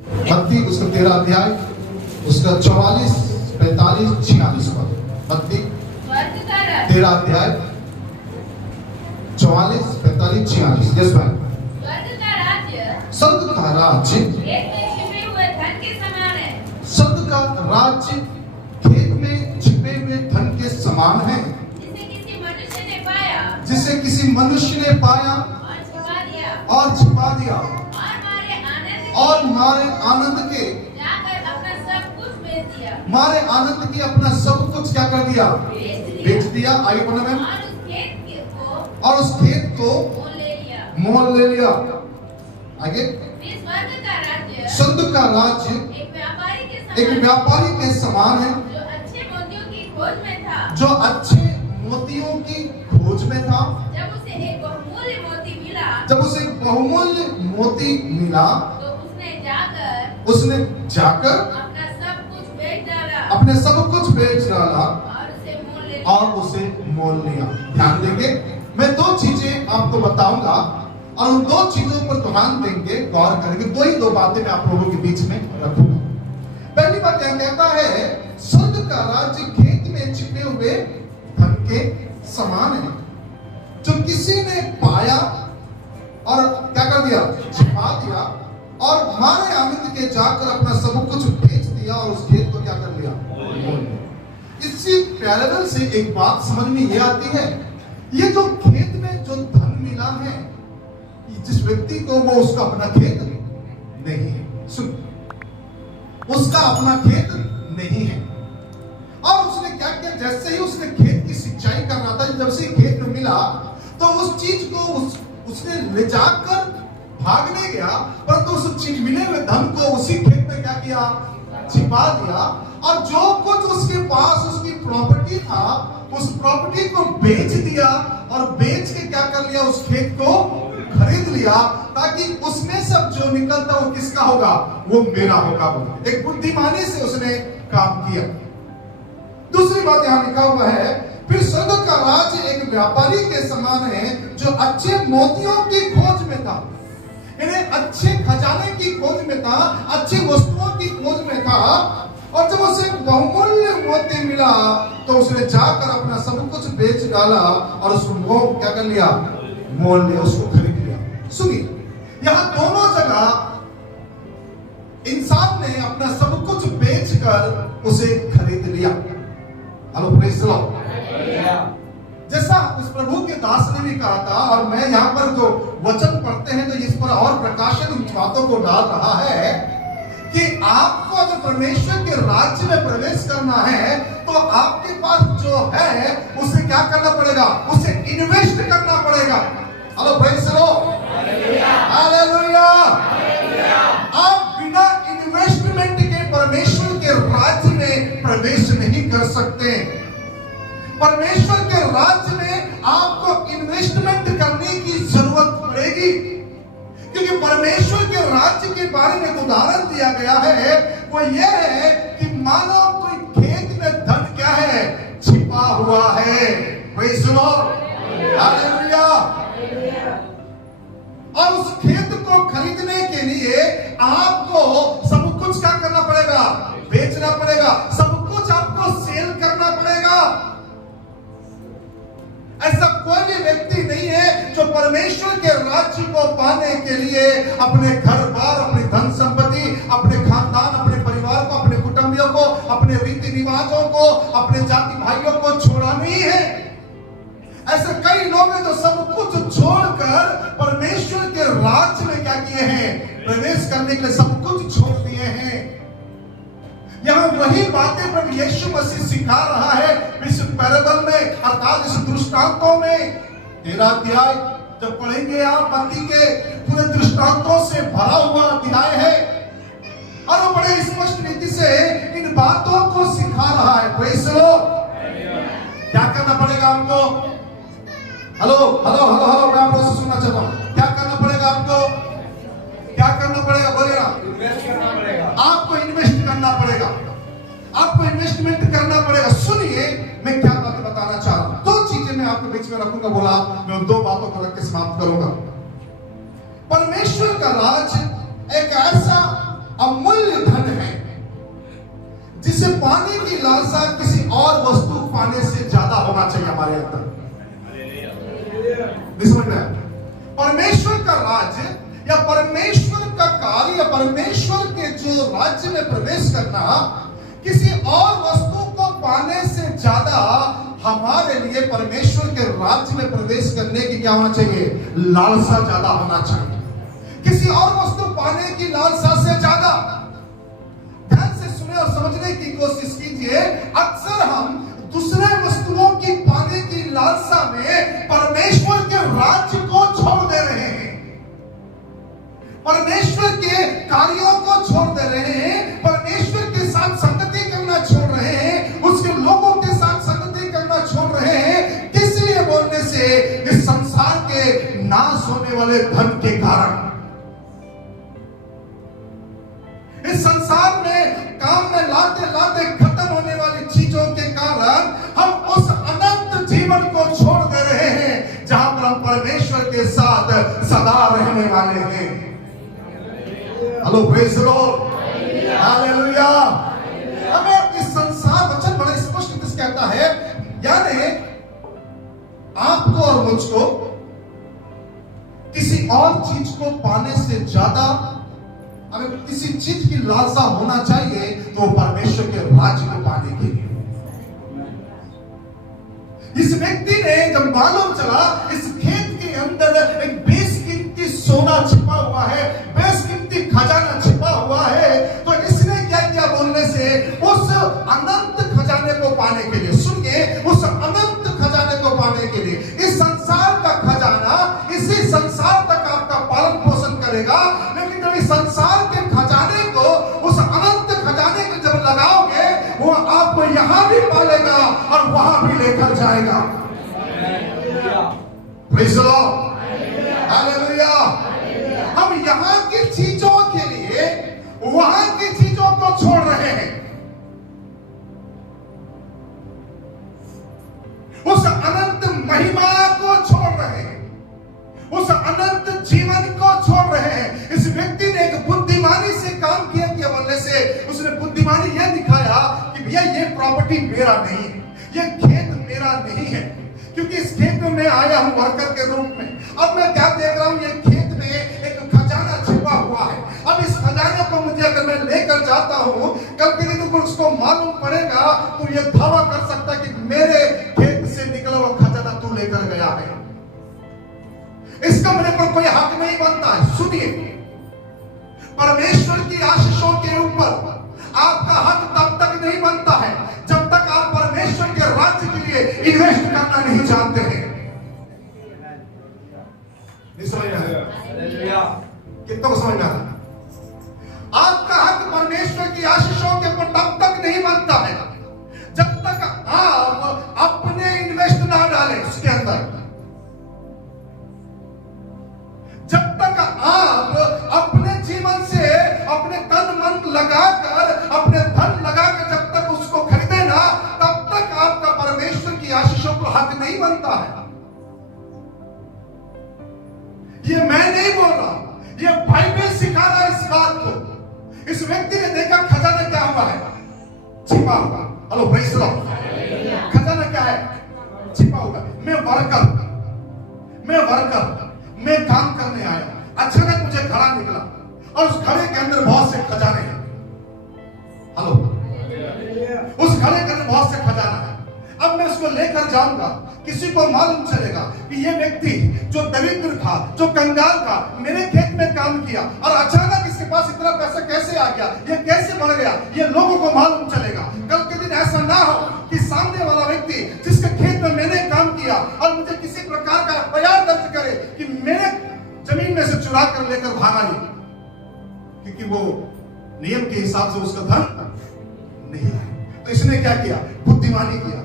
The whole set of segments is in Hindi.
मत्ती उसका 13 अध्याय उसका 44, 45, 46 पद। मत्ती 13 अध्याय 44, 45, 46। यस भाई। स्वर्ग का राज्य स्वर्ग का राज्य खेत में छिपे हुए धन के समान है, जिसे किसी मनुष्य ने पाया और छिपा दिया और मारे आनंद के अपना सब कुछ क्या कर दिया? बेच दिया। आगे पढ़ना मैम। और उस खेत को मोल ले लिया। आगे। स्वर्ग का राज्य एक व्यापारी के समान है, जो अच्छे मोतियों की खोज में था। जब उसे एक बहुमूल्य मोती मिला, तो उसने जाकर अपने सब कुछ बेच डाला और उसे मोल लिया। ध्यान देंगे, मैं दो चीजें आपको बताऊंगा और उन दो चीजों पर ध्यान देंगे, गौर करेंगे। दो बातें मैं आप लोगों के बीच में रखूंगा। पहली बात यह कहता है, स्वर्ग का राज्य खेत में छिपे हुए धन के समान है, जो किसी ने पाया और क्या कर दिया? छिपा दिया और मारे आनंद के जाकर अपना सब कुछ बेच दिया और उस खेत को क्या कर लिया? इसी पैरेलल से एक बात समझ में ये आती है, ये जो खेत में जो धन मिला है, जिस व्यक्ति को, वो उसका अपना खेत नहीं है। सुन, उसका अपना खेत नहीं है। और उसने क्या किया? जैसे ही उसने खेत की सिंचाई कर रहा था, जब से खेत में मिला, तो उस चीज को उसने ले जाकर भागने गया, परंतु उस मिले हुए धन को उसी खेत में क्या किया? छिपा दिया। और जो कुछ उसके पास उसकी प्रॉपर्टी था, उस प्रॉपर्टी को बेच दिया और बेच के क्या कर लिया? उस खेत को खरीद लिया, ताकि उसमें सब जो निकलता वो किसका होगा? वो मेरा होगा। एक बुद्धिमानी से उसने काम किया। दूसरी बात यहां लिखा हुआ है, फिर स्वर्ग का राज्य एक व्यापारी के समान है, जो अच्छे मोतियों की खोज में था। यानी अच्छे खजाने की खोज में था, अच्छी वस्तुओं की खोज में था। और जब उसे बहुमूल्य मोती मिला, तो उसने जाकर अपना सब कुछ बेच डाला और उसको क्या कर लिया? मोल लिया, उसको खरीद लिया। सुनिए, यहां दोनों जगह इंसान ने अपना सब कुछ बेचकर उसे खरीद लिया। Hello, praise the Lord. जैसा उस प्रभु के दास ने भी कहा था, और मैं यहाँ पर जो वचन पढ़ते हैं तो इस पर और प्रकाशन उन बातों को डाल रहा है कि आपको अगर परमेश्वर के राज्य में प्रवेश करना है, तो आपके पास जो है उसे क्या करना पड़ेगा? उसे इन्वेस्ट करना पड़ेगा। Hello, praise the Lord. Hallelujah. आप बिना इन्वेस्टमेंट के परमेश्वर के राज्य में प्रवेश नहीं कर सकते। परमेश्वर के राज्य में आपको इन्वेस्टमेंट करने की जरूरत पड़ेगी, क्योंकि परमेश्वर के राज्य के बारे में उदाहरण दिया गया है, वो ये है कि मानो कोई खेत में धन क्या है? छिपा हुआ है। Praise the Lord. हालेलुया। और उस खेत को खरीदने के लिए आपको सब कुछ क्या करना पड़ेगा? बेचना पड़ेगा। सब कुछ आपको सेल करना पड़ेगा। ऐसा कोई भी व्यक्ति नहीं है जो परमेश्वर के राज्य को पाने के लिए अपने घर बार, अपनी धन संपत्ति, अपने खानदान, अपने परिवार को, अपने कुटुंबियों को, अपने रीति रिवाजों को, अपने जाति भाइयों को छोड़ा नहीं है। ऐसे कई लोग हैं जो सब कुछ छोड़कर परमेश्वर के राज्य में क्या किए हैं? प्रवेश करने के लिए सब कुछ छोड़ दिए हैं। यहाँ वही बातें प्रभु यीशु मसीह सिखा रहा है इस पैराबल में, अर्थात इस दृष्टांतों में। 13 अध्याय जब पढ़ेंगे आप, मत्ती के पूरे दृष्टांतों से भरा हुआ अध्याय है, और वो बड़े स्पष्ट रीति से इन बातों को सिखा रहा है। Praise the Lord. क्या करना पड़ेगा आपको? हेलो हेलो हेलो हेलो, मैं आप लोगों से सुनना चाहता हूँ। क्या करना पड़ेगा आपको? क्या करना पड़ेगा? बोलिए ना। इन्वेस्ट करना पड़ेगा। आपको इन्वेस्ट करना पड़ेगा, आपको इन्वेस्टमेंट करना पड़ेगा। सुनिए, मैं क्या बात बताना चाह रहा हूं। दो चीजें मैं आपके बीच में रखूंगा, बोला मैं उन दो बातों को रख के समाप्त करूंगा। परमेश्वर का राज एक ऐसा अमूल्य धन है, जिसे पाने की लालसा किसी और वस्तु पाने से ज्यादा होना चाहिए हमारे अंदर। समझ में आया? परमेश्वर का राज्य या परमेश्वर का कार्य या परमेश्वर के जो राज्य में प्रवेश करना किसी और वस्तु को पाने से ज्यादा हमारे लिए परमेश्वर के राज्य में प्रवेश करने की क्या होना चाहिए? लालसा ज्यादा होना चाहिए। किसी और वस्तु पाने की लालसा से ज्यादा। ध्यान से सुने और समझने की कोशिश कीजिए। अक्सर हम दूसरे वस्तुओं की पाने की लालसा में परमेश्वर के राज्य को छोड़ दे रहे हैं, परमेश्वर के कार्यों को छोड़ दे रहे हैं, परमेश्वर के साथ संगति करना छोड़ रहे हैं, उसके लोगों के साथ संगति करना छोड़ रहे हैं। किस लिए? बोलने से इस संसार के नाश होने वाले धन के कारण। इस संसार में काम में लाते लाते खत्म होने वाली चीजों के कारण हम उस अनंत जीवन को छोड़ दे रहे हैं जहां पर हम परमेश्वर के साथ सदा रहने वाले हैं। Hello, praise the Lord, hallelujah. हमें इस संसार वचन बड़ा स्पष्ट कहता है, यानी आपको और मुझको किसी और चीज को पाने से ज्यादा अगर किसी चीज की लालसा होना चाहिए तो परमेश्वर के राज्य को पाने के लिए। इस व्यक्ति ने जब मालूम चला इस खेत के अंदर एक बेशकीमती सोना छिपा हुआ है, बेशकीमती खजाना छिपा हुआ है, तो इसने क्या किया? बोलने से उस अनंत खजाने को पाने के लिए, सुनिए, उस अनंत खजाने को पाने के लिए, इस संसार का खजाना इसी संसार तक आपका पालन पोषण करेगा, लेकिन जब इस संसार के खजाने को, उस अनंत खजाने को जब लगाओगे, वो आपको यहां भी पालेगा और वहां भी लेकर जाएगा। Praise the Lord, hallelujah. हम यहां की चीजों के लिए वहां की चीजों को छोड़ रहे हैं, उस अनंत महिमा को छोड़ रहे हैं, उस अनंत जीवन को छोड़ रहे हैं। इस व्यक्ति ने एक बुद्धिमानी से काम किया कि बोलने से उसने बुद्धिमानी यह दिखाया कि भैया ये प्रॉपर्टी मेरा नहीं है, ये खेत मेरा नहीं है, क्योंकि इस खेत में मैं आया हूं वर्कर के रूप में। अब मैं क्या देख रहा हूं, ये खेत में एक खजाना छिपा हुआ है। अब इस खजाने को मुझे अगर मैं लेकर जाता हूं, कल के दिन उसको मालूम पड़ेगा तो ये दावा कर सकता है कि मेरे खेत से निकला हुआ खजाना तू लेकर गया है। इसका मेरे पर कोई हक नहीं बनता है। सुनिए, परमेश्वर की आशीषों के ऊपर आपका हक तब तक नहीं बनता है जब तक आप परमेश्वर के राज्य के लिए इन्वेस्ट करना नहीं जानते हैं। नहीं समझ में आया? कितनों को समझ में आता? आपका हक परमेश्वर की आशीषों के ऊपर तब तक नहीं बनता है जब तक आप अपने इन्वेस्ट ना डालें उसके अंदर, जब तक आप अपने जीवन से अपने तन मन लगाकर, अपने धन लगाकर जब तक उसको खरीदे ना, तब तक आपका परमेश्वर की आशीषों को हक नहीं बनता है। ये मैं नहीं बोल रहा, ये बाइबल सिखा रहा है इस बात को। इस व्यक्ति ने देखा खजाना क्या हुआ है? छिपा हुआ। Hello, praise the Lord. खजाना क्या है? छिपा हुआ। मैं काम करने आया, अचानक मुझे घड़ा निकला और उस घड़े के अंदर बहुत से खजाने हैं। हेलो, उस घड़े के अंदर बहुत से खजाना है। अब मैं उसको लेकर जाऊंगा, किसी को मालूम चलेगा कि ये व्यक्ति जो दरिद्र था, जो कंगाल था, मेरे खेत में काम किया और अचानक इसके पास इतना पैसा कैसे आ गया, ये कैसे बढ़ गया, ये लोगों को मालूम चलेगा। कल के दिन ऐसा ना हो कि सामने वाला व्यक्ति जिसके खेत में मैंने काम किया और मुझे किसी प्रकार का एफआईआर दर्ज करे कि मेरे जमीन में से चुरा कर लेकर भागा नहीं, क्योंकि वो नियम के हिसाब से उसका धन नहीं है। तो इसने क्या किया? बुद्धिमानी किया।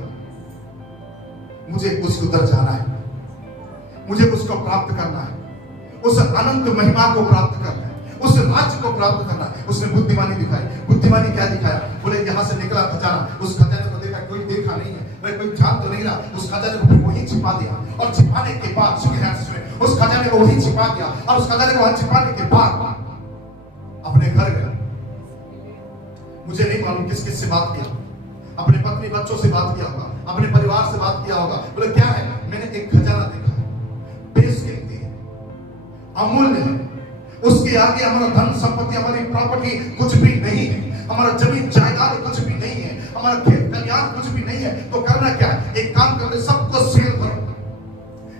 मुझे उसको उधर जाना है, मुझे उसको प्राप्त करना है, उस अनंत महिमा को प्राप्त करना है, उस राज्य को प्राप्त करना है। उसने बुद्धिमानी दिखाई। बुद्धिमानी क्या दिखाया? बोले यहां से निकला खजाना, उस खजाने को देखा, कोई देखा नहीं है, कोई जान तो नहीं रहा, उस खजाने को फिर वहीं छिपा दिया और छिपाने के बाद उस खजाने को वहीं छिपा दिया और उस खजाने को वहां छिपाने के बाद अपने घर गया। मुझे नहीं मालूम किस किस से बात किया, अपने पत्नी बच्चों से बात किया होगा, अपने परिवार से बात किया होगा। बोले क्या है? मैंने एक खजाना देखा है, बेशकीमती है, अमूल्य है, उसके आगे हमारा धन संपत्ति, हमारी प्रॉपर्टी कुछ भी नहीं है, हमारा जमीन जायदाद कुछ भी नहीं है, हमारा खेत खलियान कुछ भी नहीं है। तो करना क्या है? एक काम करो, सबको सेल करो,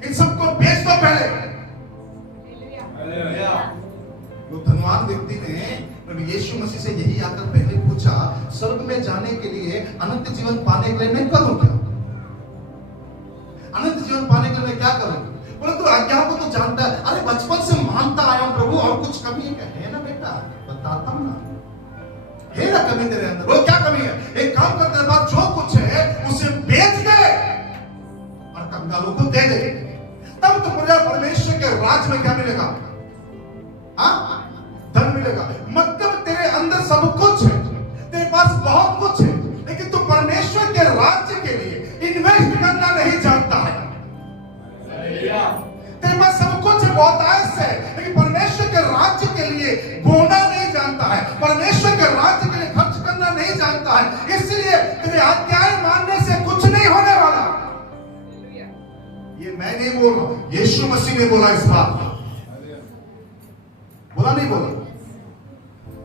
इन सबको बेच दो पहले। वो धनवान व्यक्ति ने प्रभु यीशु मसीह से यही आकर पहले पूछा, स्वर्ग में जाने के लिए, अनंत जीवन पाने के लिए मैं करूं क्या? अनंत जीवन पाने के लिए मैं क्या करूं? बोले तू आज्ञा को तो जानता है। अरे बचपन से मानता आया हूं प्रभु, और कुछ कमी है ना बेटा? बताता हूं ना, है ना कमी तेरे अंदर? वो क्या कमी है? एक काम करते हैं, बाद जो कुछ है उसे बेच दे और कंगालों को दे दे, तब तो परमेश्वर के राज्य में क्या मिलेगा? धन मिलेगा। मतलब तेरे अंदर सब कुछ है, तेरे पास बहुत कुछ है, लेकिन तू परमेश्वर के राज्य के लिए इन्वेस्ट करना नहीं जानता है। तेरे पास सब कुछ है, बहुत आयस है, लेकिन परमेश्वर के राज्य के लिए बोना नहीं जानता है, परमेश्वर के राज्य के लिए खर्च करना नहीं जानता है। इसलिए तेरे आज्ञाएं मानने से कुछ नहीं होने वाला। ये मैं नहीं बोल रहा हूं, यीशु मसीह ने बोला इस बात को। बोला नहीं बोला?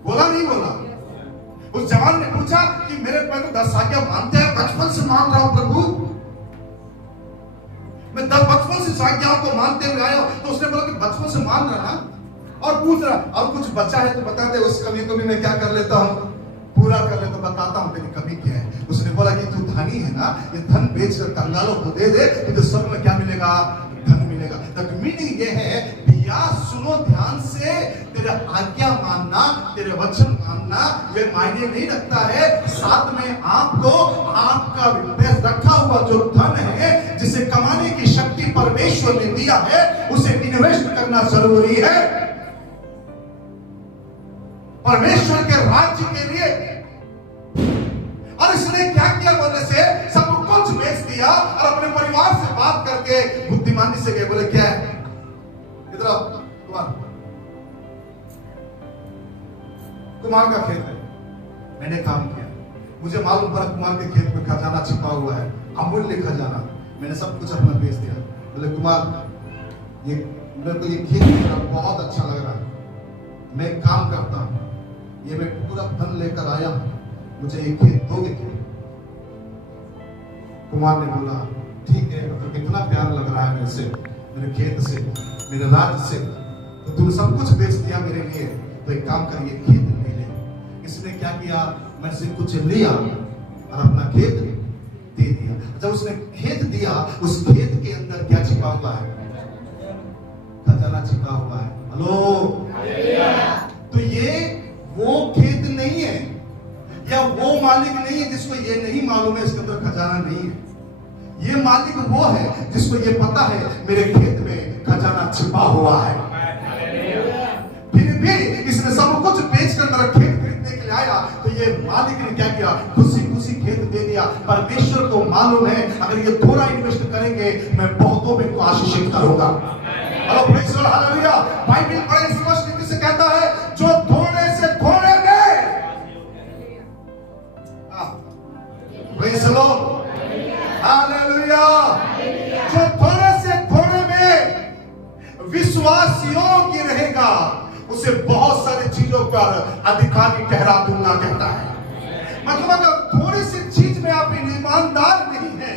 बोला नहीं बोला? उस जवान ने पूछा कि मेरे पैर को 10 आज्ञा मानते हैं? बचपन से मान रहा हूं प्रभु, मैं 10 बचपन से आज्ञाओं को मानते हुए आया। तो उसने बोला कि बचपन से मान रहा और पूछ रहा, और कुछ बचा है तो बता दे, उस कमी को भी मैं क्या कर लेता हूं, पूरा कर ले। तो बताता हूं तेरी कमी क्या है। उसने बोला कि तू धनी है ना, ये धन बेचकर कंगालों को दे दे, तो सब में क्या मिलेगा? धन मिलेगा। तक मीनिंग ये है, या सुनो ध्यान से, तेरा आज्ञा मानना, तेरे वचन मानना ये मायने नहीं रखता है। साथ में आपको आपका रखा हुआ जो धन है, जिसे कमाने की शक्ति परमेश्वर ने दिया है, उसे इन्वेस्ट करना जरूरी है परमेश्वर के राज्य के लिए। और इसने क्या किया बोलने से, सब कुछ बेच दिया और अपने परिवार से बात करके बुद्धिमानी से गए। बोले क्या है? कुमार का खेत है, मैंने काम किया, मुझे मालूम पड़ा कुमार के खेत में खजाना छिपा हुआ है, अमूल्य खजाना। मैंने सब कुछ अपना बेच दिया। बोले कुमार, ये मेरे को ये खेत मेरा बहुत अच्छा लग रहा है, मैं काम करता हूं, ये मैं पूरा धन लेकर आया हूं, मुझे ये खेत दोगे क्या? कुमार ने बोला ठीक है, तो कितना प्यार लग रहा है मेरे से, मेरे खेत से, मेरे राज्य से, तो तुम सब कुछ बेच दिया मेरे लिए, तो एक काम करिए, खेत ले ले। इसने क्या किया? मैं से कुछ लिया और अपना खेत दे दिया। जब उसने खेत दिया, उस खेत के अंदर क्या छिपा हुआ है? खजाना छिपा हुआ है। हेलो, तो ये वो खेत नहीं है, या वो मालिक नहीं है जिसको ये नहीं मालूम है इसके अंदर खजाना नहीं है। ये मालिक वो है जिसको ये पता है मेरे खेत में खजाना छिपा हुआ है। फिर भी इसने सब कुछ बेच कर मेरा खेत खरीदने के लिए आया, तो ये मालिक ने क्या किया? खुशी खुशी खेत दे दिया। परमेश्वर को मालूम है, अगर ये थोड़ा इन्वेस्ट करेंगे, मैं बहुतों में को आशीषित करूंगा। Hello praise the Lord, hallelujah. Bible बड़े स्पष्ट रीति से कहता है, जो थोड़े से थोड़े में, प्रेज़ द लॉर्ड, हालेलुया, जो थोड़े से थोड़े में विश्वास योग्य रहेगा, उसे बहुत सारी चीजों पर अधिकारी ठहरा दूंगा, कहता है। मतलब अगर थोड़ी सी चीज में आप ईमानदार नहीं है,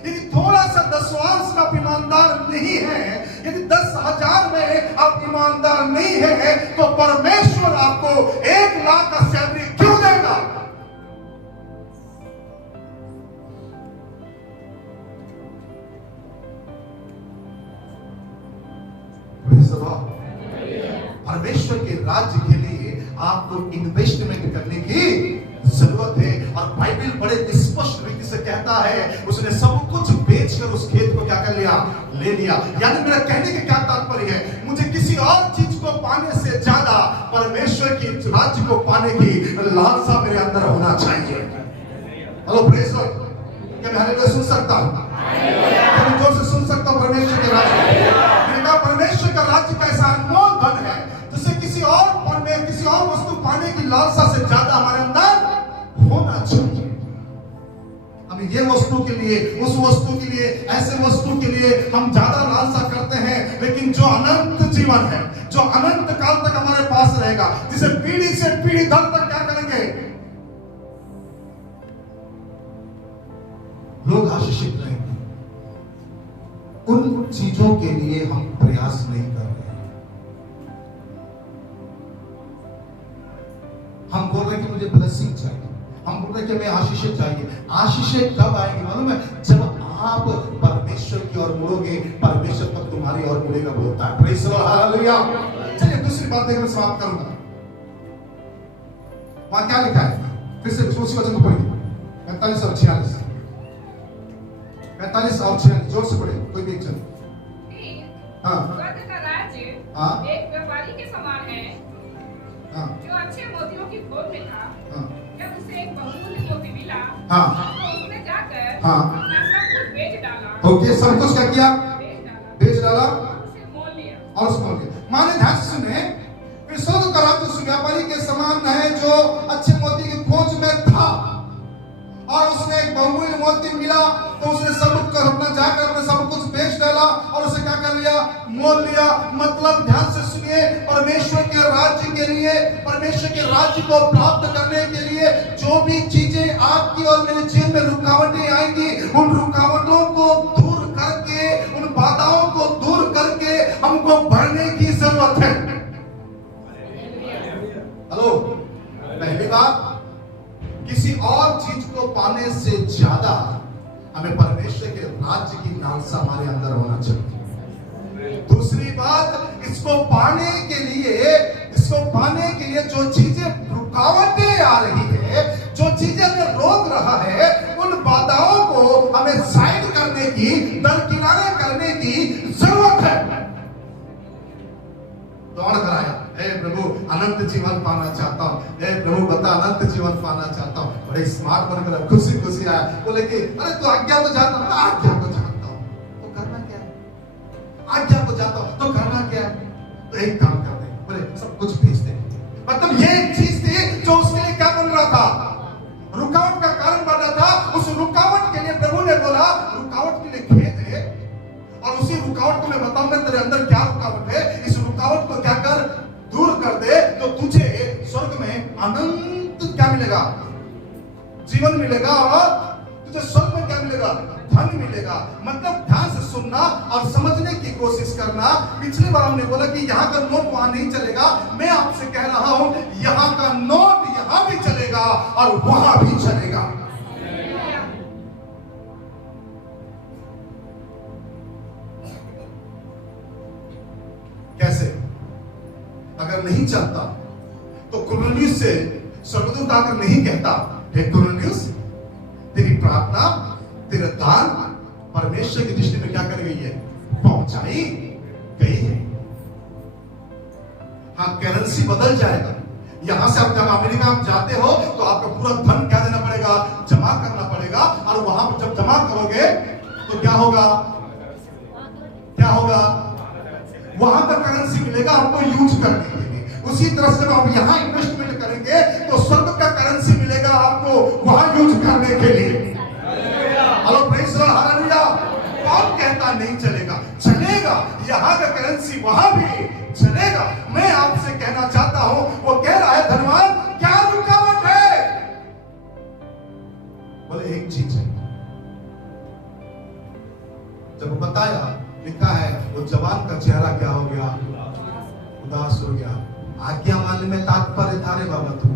यदि थोड़ा सा दसवांश में आप ईमानदार नहीं है, यदि 10,000 में आप ईमानदार नहीं है, तो परमेश्वर आपको 1 लाख का सैलरी क्यों देगा? परमेश्वर के राज्य के लिए आपको इन्वेस्टमेंट करने की जरूरत है। और बाइबल बड़े स्पष्ट रीति से कहता है, उसने सब कुछ बेचकर उस खेत को क्या कर लिया? ले लिया। यानी मेरा कहने का क्या तात्पर्य है, मुझे किसी और चीज को पाने से ज्यादा परमेश्वर की राज्य को पाने की लालसा मेरे अंदर होना चाहिए। हेलो प्रेज़ लॉर्ड, क्या मैं हालेलुया सुन सकता हूं? मैं जोर से सुन सकता हूं? परमेश्वर के राज्य, मैंने कहा परमेश्वर का राज्य का ऐसा अनमोल धन है जिसे किसी और वस्तु पाने की लालसा से ज्यादा हमारे अंदर वस्तु के लिए, उस वस्तु के लिए, ऐसे वस्तु के लिए हम ज्यादा लालसा करते हैं, लेकिन जो अनंत जीवन है, जो अनंत काल तक हमारे पास रहेगा, जिसे पीढ़ी से पीढ़ी दर तक क्या करेंगे, लोग आशीषित रहेंगे, उन चीजों के लिए हम प्रयास नहीं कर रहे हैं। हम बोल रहे हैं कि मुझे ब्लेसिंग चाहिए, हम बोल रहे हैं कि मैं आशीषें चाहिए। आशीषें कब आएंगी मालूम है? जब आप परमेश्वर की ओर मुड़ोगे, परमेश्वर तब तुम्हारी ओर मुड़ेगा, बोलता है। Praise the Lord, hallelujah. चलिए दूसरी बात देखकर मैं समाप्त करूंगा। वहां क्या लिखा है? फिर से उसी वचन को पढ़िए, 45 और 46, 45 और 46 जोर से पढ़े, कोई भी एक जन। हाँ, स्वर्ग का राज्य हाँ, एक व्यापारी के समान है, हाँ, जो अच्छे मोतियों की खोज में था। हाँ, जब उसे एक बहुमूल्य मोती मिला, हाँ, तो उसने जाकर हाँ, अपना सब कुछ बेच डाला। ओके, सब कुछ क्या किया? बेच डाला और उसे मोल लिया। और उसको मोल लिया। माने ध्यान से सुने, फिर स्वर्ग का राज्य उस व्यापारी के समान है जो अच्छे मोती की खोज में था, और उसने एक बहुमूल्य मोती मिला, तो उसने सब कुछ अपना जाकर अपने सब कुछ बेच डाला और उसे क्या कर लिया? मोल लिया। मतलब ध्यान से सुनिए, परमेश्वर के राज्य के लिए, परमेश्वर के राज्य को प्राप्त करने के लिए जो भी चीजें आपकी और मेरे जीवन में रुकावटें आएंगी, उन रुकावटों को दूर करके, उन बाधाओं को दूर करके हमको बढ़ने की जरूरत है। हेलो, पहली बात, किसी और चीज को पाने से ज्यादा हमें परमेश्वर के राज्य की लालसा हमारे अंदर होना चाहिए। दूसरी बात, इसको पाने के लिए जो चीजें रुकावटें आ रही है, जो चीजें हमें रोक रहा है, उन बाधाओं को हमें साइड करने की, दरकिनारे करने की जरूरत है। दौड़ कर आया, हे प्रभु अनंत जीवन पाना चाहता हूँ, हे प्रभु बता अनंत जीवन पाना चाहता हूँ। बड़े स्मार्ट बनकर खुशी खुशी आया, बोले कि अरे तू आज्ञा को जानता हूँ? आज्ञा को जानता हूँ, तो करना क्या है? आज्ञा को जानता हूँ तो करना क्या है? तो एक काम कर दे, बोले सब कुछ भेज दे। मतलब ये एक चीज थी जो उसके लिए क्या बन रहा था? रुकावट का कारण बन रहा था। उस रुकावट के लिए प्रभु ने बोला रुकावट के लिए खेद है, और उसी रुकावट को मैं बताऊंगा तेरे अंदर क्या रुकावट है, इस रुकावट को क्या कर, दूर कर दे, तो तुझे स्वर्ग में अनंत क्या मिलेगा? जीवन मिलेगा, और तुझे स्वर्ग में क्या मिलेगा? धन मिलेगा। मतलब ध्यान से सुनना और समझने की कोशिश करना। पिछली बार हमने बोला कि यहाँ का नोट वहां नहीं चलेगा, मैं आपसे कह रहा हूं यहाँ का नोट यहाँ भी चलेगा और वहां भी चलेगा। कैसे? अगर नहीं चलता तो कुरनेलियुस से स्वर्गदूत आकर नहीं कहता, हे कुरनेलियुस, तेरी प्रार्थना, तेरा दान परमेश्वर की दृष्टि में क्या कर गई है? पहुंचाई गई है। हाँ, करेंसी बदल जाएगा। यहां से आप जब अमेरिका आप जाते हो तो आपका पूरा धन क्या देना पड़ेगा? जमा करना पड़ेगा। और वहां पर जब जमा करोगे तो क्या होगा? क्या होगा? वहां का करेंसी मिलेगा आपको यूज करने के लिए। उसी तरह से जब आप यहां इन्वेस्टमेंट करेंगे तो स्वर्ग का करेंसी मिलेगा आपको वहां यूज करने के लिए। Hello, praise the Lord, hallelujah. कौन कहता नहीं चलेगा? चलेगा। यहाँ का करेंसी वहां भी चलेगा। मैं आपसे कहना चाहता हूं, वो कह रहा है धनवान, क्या रुकावट है? बोले एक चीज है। जब बताया, लिखा है वो जवान का चेहरा क्या हो गया? उदास हो गया। आज्ञा मानने में तात्पर्य था रे बाबा तू,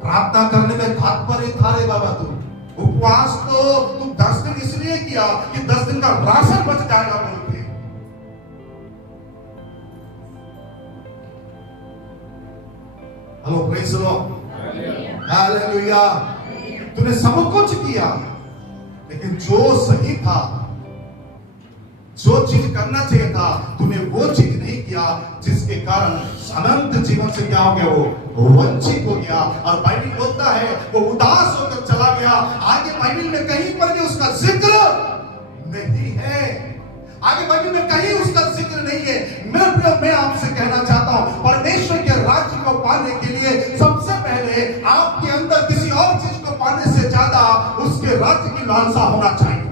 प्रार्थना करने में तात्पर्य था रे बाबा तू, उपवास तो तू 10 दिन इसलिए किया कि 10 दिन का राशन बच जाएगा बोल के। Hello, praise the Lord, hallelujah. तूने सब कुछ किया, लेकिन जो सही था, जो चीज करना चाहिए था, तूने वो चीज नहीं किया, जिसके कारण अनंत जीवन से क्या हो गया? वो वंचित हो गया। और बाइबल बोलता है वो उदास होकर चला गया। आगे बाइबल में कहीं पर भी उसका जिक्र नहीं है। आगे बाइबल में कहीं उसका जिक्र नहीं है। मैं आपसे कहना चाहता हूं, परमेश्वर के राज्य को पाने के लिए सबसे पहले आपके अंदर किसी और चीज को पाने से ज्यादा उसके के राज्य की लालसा होना चाहिए।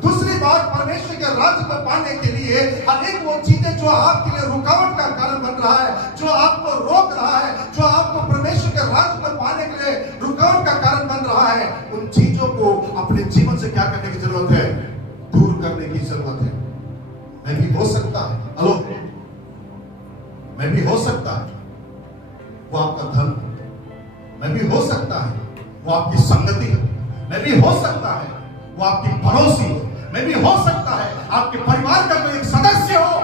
दूसरी बात, परमेश्वर के राज्य को पाने के लिए अनेक वो चीजें जो आपके लिए रुकावट का कारण बन रहा है, जो आपको रोक रहा है, जो आपको परमेश्वर के राज्य को पाने के लिए रुकावट का कारण बन रहा है, उन चीजों को अपने जीवन से क्या करने की जरूरत है? दूर करने की जरूरत है। मैं भी हो सकता है, हेलो, मैं भी हो सकता है वो आपका धन, मैं भी हो सकता है वो आपकी संगति, मैं भी हो सकता है वो आपकी पड़ोसी, मैं भी हो सकता है आपके परिवार का कोई एक सदस्य हो।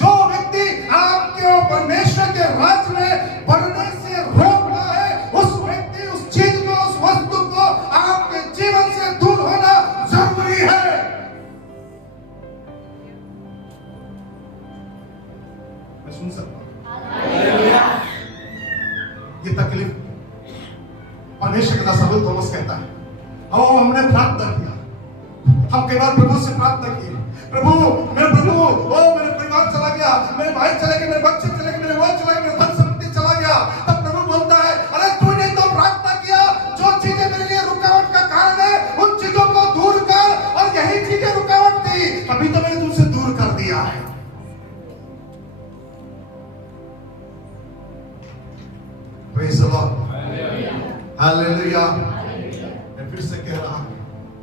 जो व्यक्ति आपके और परमेश्वर के राज्य में बढ़ने से रोक रहा है, उस व्यक्ति, उस चीज को, उस वस्तु को आपके जीवन से दूर होना जरूरी है। मैं सुन सकता हूं ये तकलीफ परमेश्वर के दास थॉमस कहता है, हमने प्रार्थना किया, हम कई बार प्रभु से प्रार्थना की, प्रभु मेरे परिवार चला गया, मेरे भाई चले गए, मेरे बच्चे चले गए, मेरे वो चला गया, मेरे धन संपत्ति चला गया। तब प्रभु बोलता है, अरे तूने तो प्रार्थना किया, जो चीजें मेरे लिए रुकावट का कारण है उन चीजों को दूर कर, और यही चीजें रुकावट थी, अभी तो मैंने तुमसे दूर कर दिया है। Praise the Lord, hallelujah. मैं फिर से कह रहा हूं,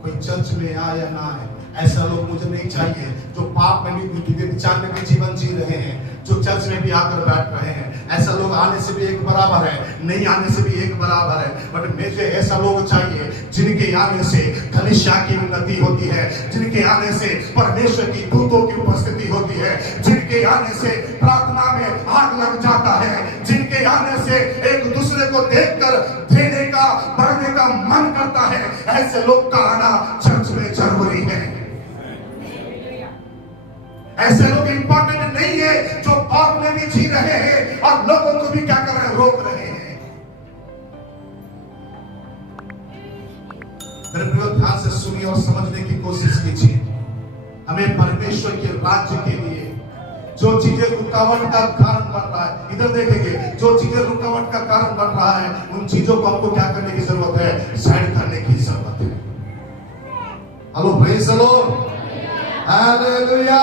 कोई चर्च में आए या ना आए, ऐसा लोग मुझे नहीं चाहिए जो पाप में भी विचार में भी जीवन जी रहे हैं, जो चर्च में भी आकर बैठ रहे हैं। ऐसा लोग आने से भी एक बराबर है, नहीं आने से भी एक बराबर है। बट मुझे ऐसा लोग चाहिए जिनके आने से कलीसिया की उन्नति होती है, जिनके आने से परमेश्वर की दूतों की उपस्थिति होती है, जिनके आने से प्रार्थना में आग लग जाता है, जिनके आने से एक दूसरे को देखकर देने का, बढ़ने का मन करता है। ऐसे लोग का आना चर्च में जरूरी है। ऐसे लोग इंपॉर्टेंट नहीं है जो पाप में भी जी रहे हैं और लोगों को भी क्या कर रहे हैं? रोक रहे हैं। मेरे प्रियो, ध्यान से सुनिए और समझने की कोशिश कीजिए। हमें परमेश्वर के राज्य के लिए जो चीजें रुकावट का कारण बन रहा है, इधर देखेंगे, जो चीजें रुकावट का कारण बन रहा है, उन चीजों को हमको क्या करने की जरूरत है? साइड करने की जरूरत है। Hello, praise the Lord, hallelujah,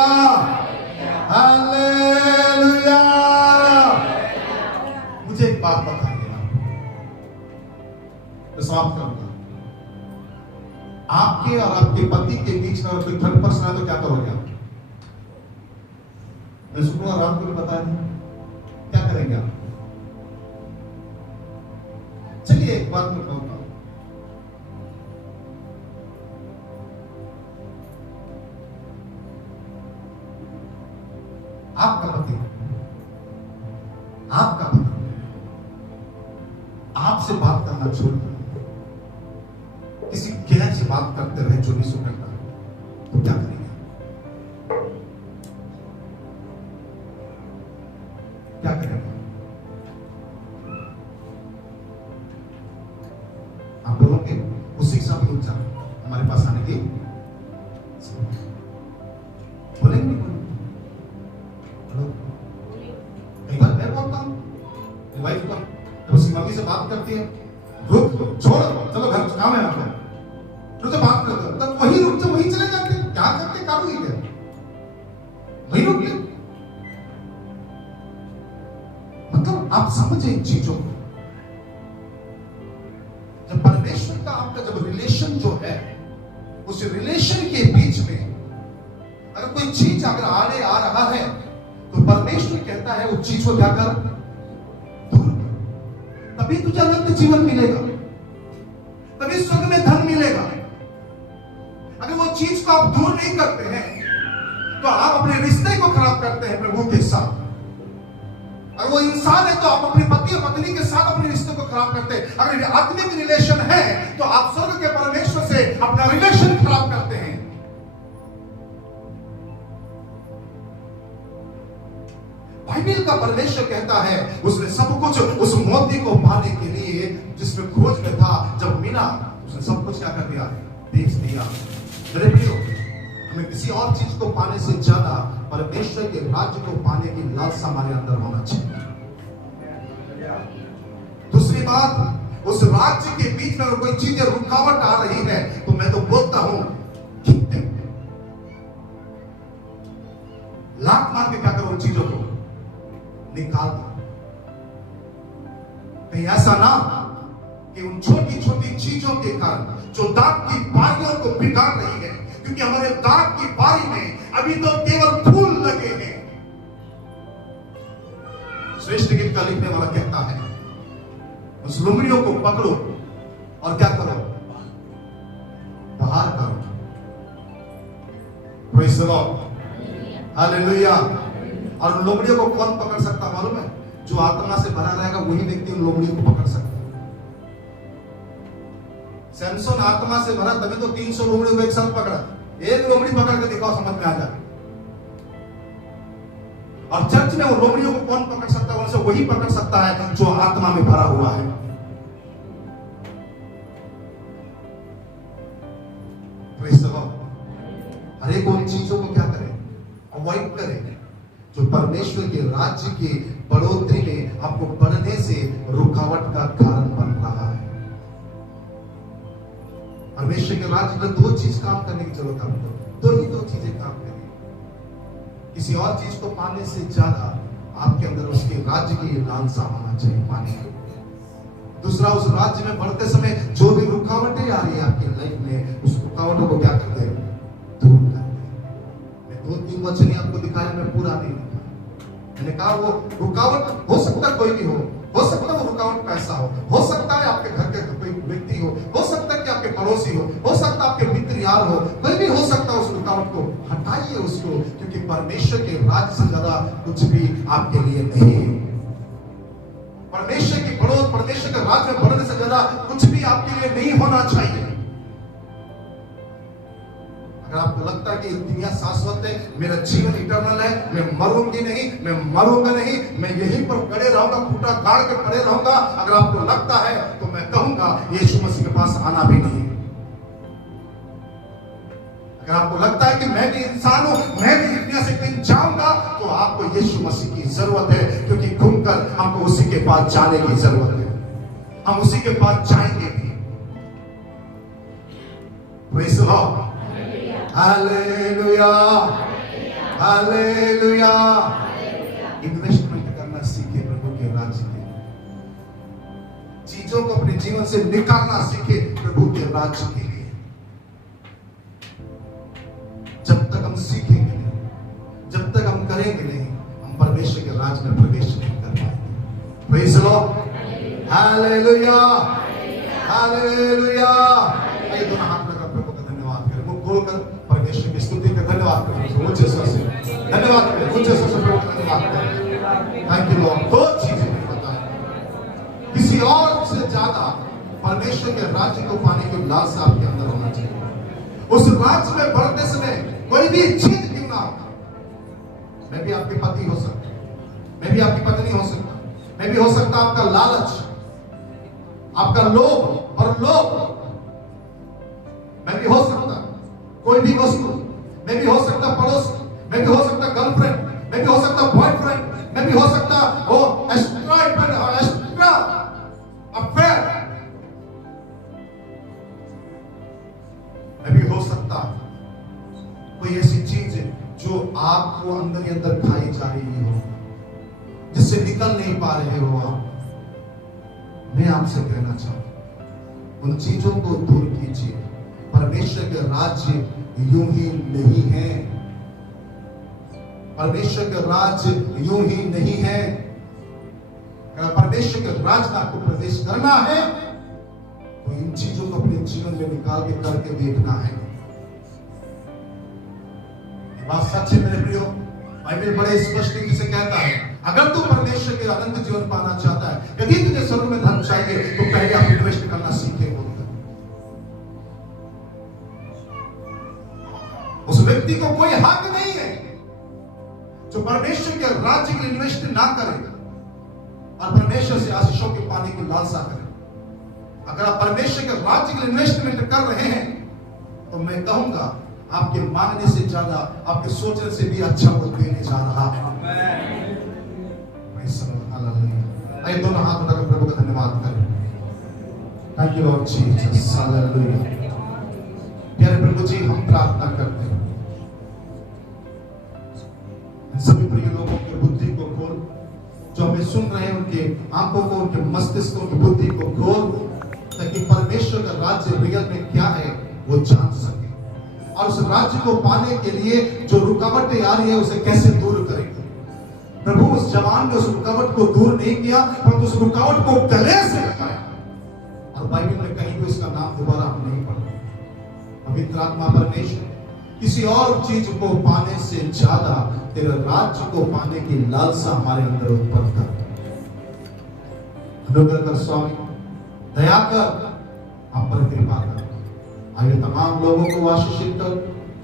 hallelujah. मुझे एक बात बताइए, मैं समाप्त करूंगा। आपके और आपके पति के बीच में अगर कोई थर्ड पर्सन है तो क्या करोगे आप? मैं शुक्रवार रात को भी बताया, क्या करेंगे आप? चलिए एक बात मैं कहूंगा, आपका पति आपसे बात करना छोड़ किसी गैर से बात करते रहे 24 घंटा, तो क्या करेंगे? क्या करेंगे? आप बोलोगे उसी के साथ रुक जा, हमारे पास आने की बोलेंगे? एक बार मैं बोलता हूं, मेरी वाइफ को जब उसकी मम्मी से बात करती है, रुक छोड़, चलो घर काम है ना, तो बात करते हो, तब वही रुक, वही चले जाते, क्या करते? काबू क्या वही रुक गए। मतलब आप समझे इन चीजों को। जब परमेश्वर का आपका जब रिलेशन जो है, उस रिलेशन के बीच में अगर कोई चीज अगर आने आ रहा है, तो परमेश्वर कहता है उस चीज को क्या कर? दूर कर। तभी तुझे अनंत जीवन मिलेगा, तभी स्वर्ग में धन मिलेगा। अगर वो चीज को आप दूर नहीं करते हैं, तो आप अपने रिश्ते को खराब करते हैं प्रभु के साथ। अगर वो इंसान है तो आप अपने पति और पत्नी के साथ अपने रिश्ते को खराब करते हैं। अगर आत्मिक रिलेशन है तो आप स्वर्ग के परमेश्वर से अपना रिलेशन खराब करते हैं। बाइबल का परमेश्वर कहता है उसने सब कुछ उस मोती को पाने के लिए जिसमें खोज में था, जब मिला उसने सब कुछ क्या कर दिया? बेच दिया। मेरे प्रियो, हमें किसी और चीज को पाने से ज्यादा परमेश्वर के राज्य को पाने की लालसा हमारे अंदर होना चाहिए। दूसरी बात, उस राज्य के बीच में अगर कोई चीजें रुकावट आ रही है तो मैं तो बोलता हूं लात मार के क्या करो उन चीजों को निकाल दो। कहीं ऐसा ना कि उन छोटी छोटी चीजों के कारण जो दांत की बारियों को बिगाड़ रही है, क्योंकि हमारे दांत की बारी में अभी तो केवल फूल लगे हैं। श्रेष्ठ गीत का लिखने वाला कहता है उस लुमड़ियों को पकड़ो और क्या करो, बाहर करो। Praise the Lord, hallelujah. और उन लोमड़ियों को कौन पकड़ सकता मालूम है? जो आत्मा से भरा रहेगा वही व्यक्ति उन लोमड़ियों को पकड़ सकता है। सैमसन आत्मा से भरा, तभी तो 300 लोमड़ियों को एक साथ पकड़ा। एक लोमड़ी पकड़ के दिखाओ, समझ में आ जाए। और चर्च में वो लोमड़ियों को कौन पकड़ सकता है? उनसे वही पकड़ सकता है जो आत्मा में भरा हुआ है। Praise the Lord. हर एक उन चीजों को क्या करें? अवॉइड करें जो परमेश्वर के राज्य की बढ़ोतरी में आपको बढ़ने से रुकावट का कारण बन रहा है। परमेश्वर के राज्य में दो चीज काम करने की जरूरत है आपको, दो चीजें काम करें। किसी और चीज को पाने से ज्यादा आपके अंदर उसके राज्य की लालसा होना चाहिए पाने की। दूसरा, उस राज्य में बढ़ते समय जो भी रुकावटें आ रही है आपकी लाइफ में, उस रुकावटों को क्या करते हैं? दूर करते हैं। मैं 2-3 वचन ही आपको दिखाया, मैं पूरा नहीं दिखाया। मैंने कहा वो रुकावट हो सकता है कोई भी हो सकता है वो रुकावट पैसा हो सकता है आपके घर के कोई व्यक्ति हो सकता है कि आपके पड़ोसी हो सकता है आपके मित्र यार हो, कोई भी हो सकता है। उस रुकावट को हटाइए उसको, क्योंकि परमेश्वर के राज्य से ज्यादा कुछ भी आपके लिए नहीं है। परमेश्वर की बढ़ोत, परमेश्वर के राज्य में बढ़ने से ज्यादा कुछ भी आपके लिए नहीं होना चाहिए। अगर आपको लगता है कि दुनिया शाश्वत है, मेरा जीवन इटर्नल है, मैं मरूंगी नहीं, मैं मरूंगा नहीं, मैं यहीं पर खड़े रहूंगा, खूंटा गाड़ के खड़े रहूंगा, अगर आपको लगता है तो मैं कहूंगा यीशु मसीह के पास आना भी नहीं। अगर आपको लगता है कि मैं भी इंसान हूं, मैं भी दुनिया से एक दिन जाऊंगा, तो आपको यीशु मसीह की जरूरत है, क्योंकि घूमकर हमको उसी के पास जाने की जरूरत है। हम उसी के पास जाएंगे भी। Praise the Lord, hallelujah, hallelujah. Investment करना सीखे प्रभु के राज्य में, चीजों को अपने जीवन से निकालना सीखे प्रभु के राज्य के लिए। जब तक हम सीखेंगे नहीं, जब तक हम करेंगे नहीं, हम परमेश्वर के राज्य में प्रवेश नहीं कर पाएंगे। Praise the Lord, hallelujah, hallelujah. ये दोनों हाथ लगा प्रभु का धन्यवाद करें, मुख खोलकर परमेश्वर की स्तुति का धन्यवाद करें। ऊंचे स्वर से धन्यवाद करें, ऊंचे स्वर से प्रभु का धन्यवाद करें। Thank you Lord. दो चीजें मैंने बताई, किसी और से ज्यादा परमेश्वर के राज्य को पाने की लालसा आपके अंदर होना चाहिए। उस राज्य में बढ़ते समय कोई भी चीज क्यों ना हो, मैं भी आपके पति हो सकता, मैं भी आपकी पत्नी हो सकता, मैं भी हो सकता आपका लालच, आपका लोभ और लोभ, मैं भी हो सकता कोई भी वस्तु, मैं भी हो सकता पड़ोस, मैं भी हो सकता गर्लफ्रेंड, मैं भी हो सकता बॉयफ्रेंड, मैं भी हो सकता वो एक्स्ट्रा अफेयर, मैं भी हो सकता कोई ऐसी चीज जो आपको अंदर ही अंदर खाई जा रही हो, जिससे निकल नहीं पा रहे हो आप। मैं आपसे कहना चाहूं उन चीजों को दूर कीजिए। परमेश्वर के राज्य यूं ही नहीं है, परमेश्वर का राज्य यूं ही नहीं है। अगर परमेश्वर के राज्य में आपको प्रवेश करना है तो इन चीजों को अपने जीवन में निकाल के करके देखना है। ये बात सच है मेरे प्रियो, बाइबल बड़े स्पष्ट तरीके से कहता है, अगर तू परमेश्वर के अनंत जीवन पाना चाहता है, यदि तुझे स्वर्ग में धन चाहिए, तो पहले आप इन्वेस्ट करना सीखे। उस व्यक्ति को कोई हक नहीं है जो परमेश्वर के राज्य के लिए इन्वेस्ट ना करे और परमेश्वर से आशीषों के पाने की लालसा करे। अगर आप परमेश्वर के राज्य के लिए इन्वेस्टमेंट कर रहे हैं तो मैं कहूंगा आपके मांगने से ज्यादा, आपके सोचने से भी अच्छा वो देने जा रहा है। आइए दोनों हाथ उठाकर प्रभु का धन्यवाद करें। Thank you Lord Jesus, hallelujah. प्यारे प्रभु जी, हम प्रार्थना करते हैं सभी प्रिय लोगों की बुद्धि को खोल, जो हमें सुन रहे हैं उनके आंखों को, उनके मस्तिष्कों की बुद्धि को खोल, ताकि परमेश्वर का राज्य रियल में क्या है वो जान सके, और उस राज्य को पाने के लिए जो रुकावटें आ रही है उसे कैसे दूर करें। प्रभु उस जवान ने उस रुकावट को दूर नहीं किया, परंतु उस रुकावट को गले से लगाया, और बाइबल में कहीं भी उसका नाम दोबारा हम नहीं पढ़ते। पवित्र आत्मा परमेश्वर किसी और चीज को पाने से ज्यादा तेरे राज्य को पाने की लालसा हमारे अंदर उत्पन्न कर। अनुग्रह कर स्वामी, दया कर, आप पर कृपा कर। आगे तमाम लोगों को आशीषित कर,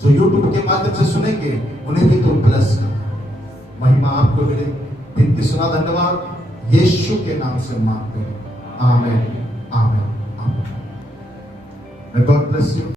जो यूट्यूब के माध्यम से सुनेंगे उन्हें भी तो ब्लेस कर। महिमा आपको मिले, विनती सुना, धन्यवाद यीशु के नाम से मांगते हैं, आमीन, आमीन, आमीन। God bless you.